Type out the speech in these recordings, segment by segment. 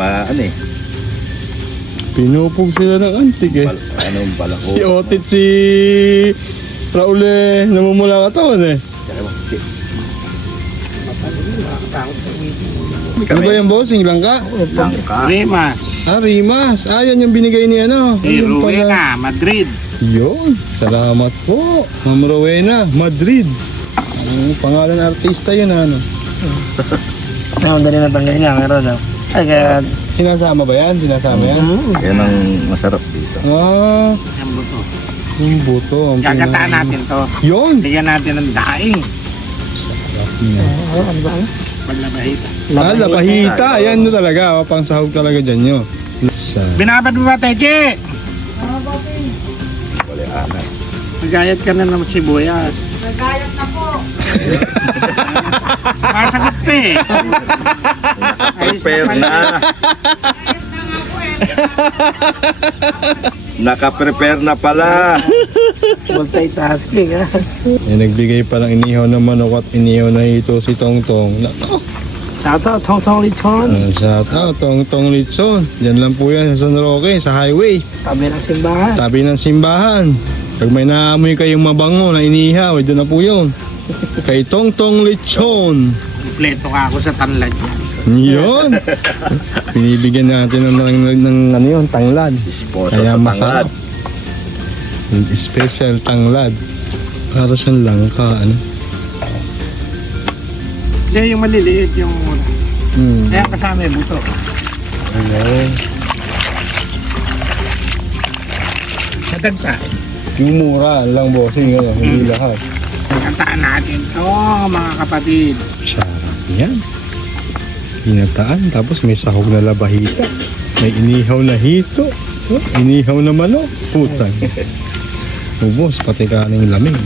Ano eh. Pinupog sila ng antik eh. Anong balako? Si Otit, si Raul eh, namumula katawan eh. Ano ba yung bossing? Langka? Langka. Rimas. Rimas. Yan yung binigay ni ano. Yung Rowena, Madrid. Yun. Salamat po. Ma'am Rowena, Madrid. Ang pangalan ng artista yun ano. Dali na tanggal niya, meron daw. Ay, kaya... Sinasama ba yan? Sinasama yan? Yan ang masarap dito. Yung buto. Yung buto. Gagataan natin to. Yun. Bigyan natin ng daing. Sarap niya. Ano ba? Paglabahita. Lapahita. Yan no talaga. Pang sahog talaga dyan nyo. Binabad mo ba, Teche? Wala anak. Nagayat ka na ng sibuyas. Nagayat na po. Masagot pa eh. Prepare na. Nagayat na nga po eh. Naka-prepare na pala. Multitasking ha. Nagbigay pa ng inihaw na manok at inihaw na ito si Tongtong. Shout out, Tong Tong Lichon. Shout out, Tongtong Litson. Diyan lang po yan sa San Roque, sa highway. Tabi ng simbahan. Tabi ng simbahan. Pag may naamoy kayong mabango na inihaw, doon na po yun. Kay Tongtong Litson. Kompleto ka ako sa tanlad niya. Yun. Binibigyan natin ng ano yun, tanglad. Disposo Kaya sa masarap. tanglad. Special tanglad. Para siyang langka, ano. Hindi, yung maliliit, yung mura. Kaya kasama yung buto. Ayun. Nadagta. Yung mura lang bossing, ano, hindi lahat. Kataan natin to, mga kapatid. Sarap yan. Ginataan, tapos may sahog na labahita. May inihaw na hito. Inihaw na manok. Putang. Ubos, pati kaning lamig.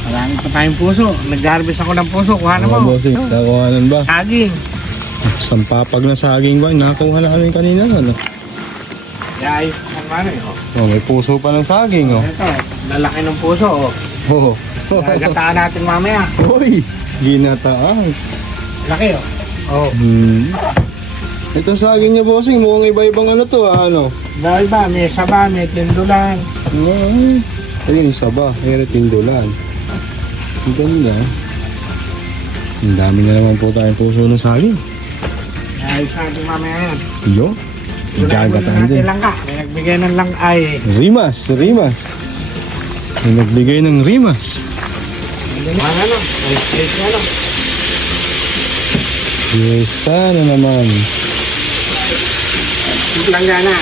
Marami pa tayong puso. Nag-harvest ako ng puso. Kuha na Mga mo. bossing, nakuhanan ba? Saging. Sampapag na saging ba? Nakakuha na kami kanina. Ano? Kaya ayos ang ano eh. May puso pa ng saging. Ito, lalaki ng puso. Oh. Nagataan natin mamaya. Hoy, ginataan. Laki oh. Ito saging niya bossing, mukhang iba-ibang ano to ano? Dahil ba, may saba, may tindulan. Ayun yung saba, may tindulan. Ang ganda. Ang dami na naman po tayong puso ng saging. Ayos natin mamaya yan. Yo, gagataan din. Langka. May nagbigay ng langkay. Rimas. May nagbigay ng rimas. Ano? Ano? Fiesta na naman. Langga na.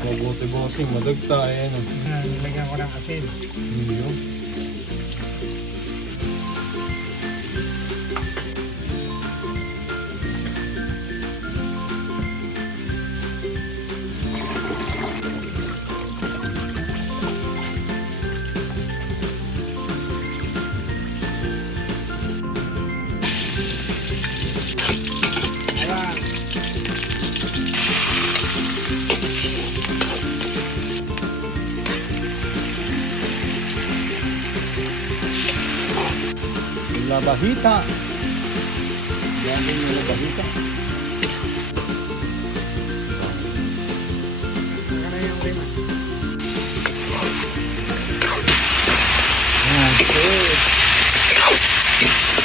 Mabuti bossing, madagta eh. Lagyan ko ng asin. Labahita. Yan din yung labahita.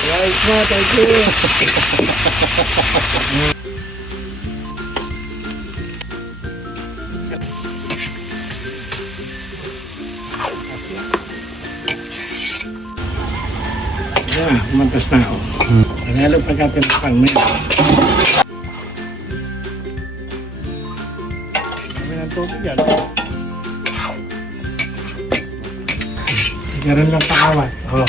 Right na, thank you. Yan, kumantas na ako. Nagalo pagkatinapang mo yan. Kami ng tubig yan. Meron lang pakawan. Oh.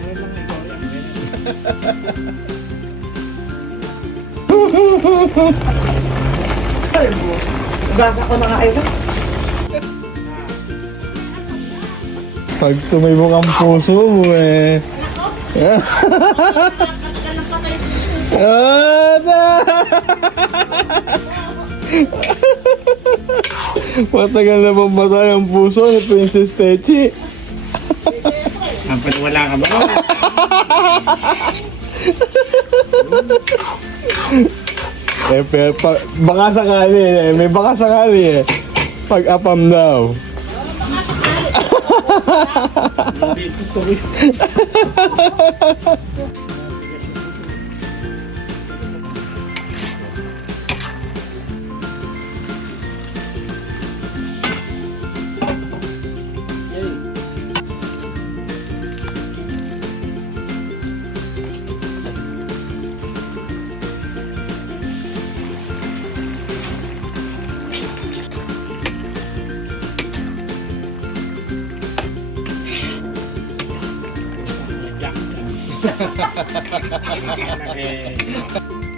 Meron lang ikaw yan. Gasa ko na nga ito. Pag tumibok ang puso mo eh. Matagal na mamatay ang puso ni Princess Techi. Kapag wala ka ba? Pero baka sakali eh. May baka sakali eh. Pag-apam daw. Hindi tutuloy. Okay.